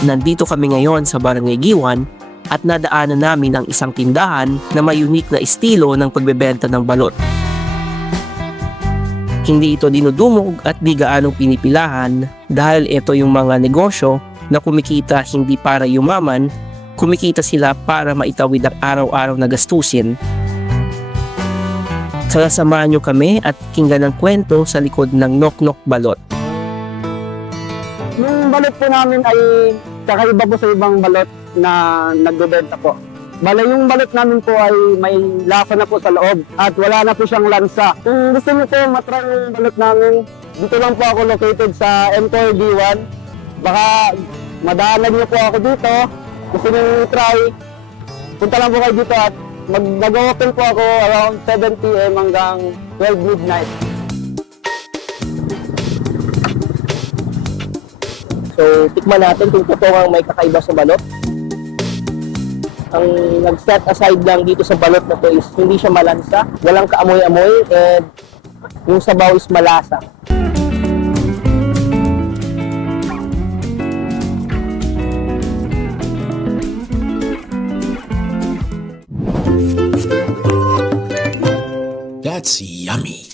Nandito kami ngayon sa Barangay Giwan at nadaanan namin ang isang tindahan na may unique na estilo ng pagbebenta ng balot. Hindi ito dinudumog at di gaanong pinipilahan dahil ito yung mga negosyo na kumikita hindi para yumaman, kumikita sila para maitawid ang araw-araw na gastusin. Kaya samahan nyo kami at kinggan ng kwento sa likod ng Nok Nok Balot. Yung balot po namin ay kakaiba po sa ibang balot na nagbebenta po. Bale, yung balot namin po ay may lasa na po sa loob at wala na po siyang lansa. Kung gusto niyo po matry yung balot namin, dito lang po ako located sa M4 D1. Baka madaanan niyo po ako dito. Gusto niyo try, punta lang po kayo dito at mag nag-open po ako around 7 p.m. hanggang 12 midnight. So, tikman natin kung totoo ang may kakaiba sa balot. Ang nag-set aside lang dito sa balot na to is hindi siya malansa, walang kaamoy-amoy, and yung sabaw is malasa. That's yummy.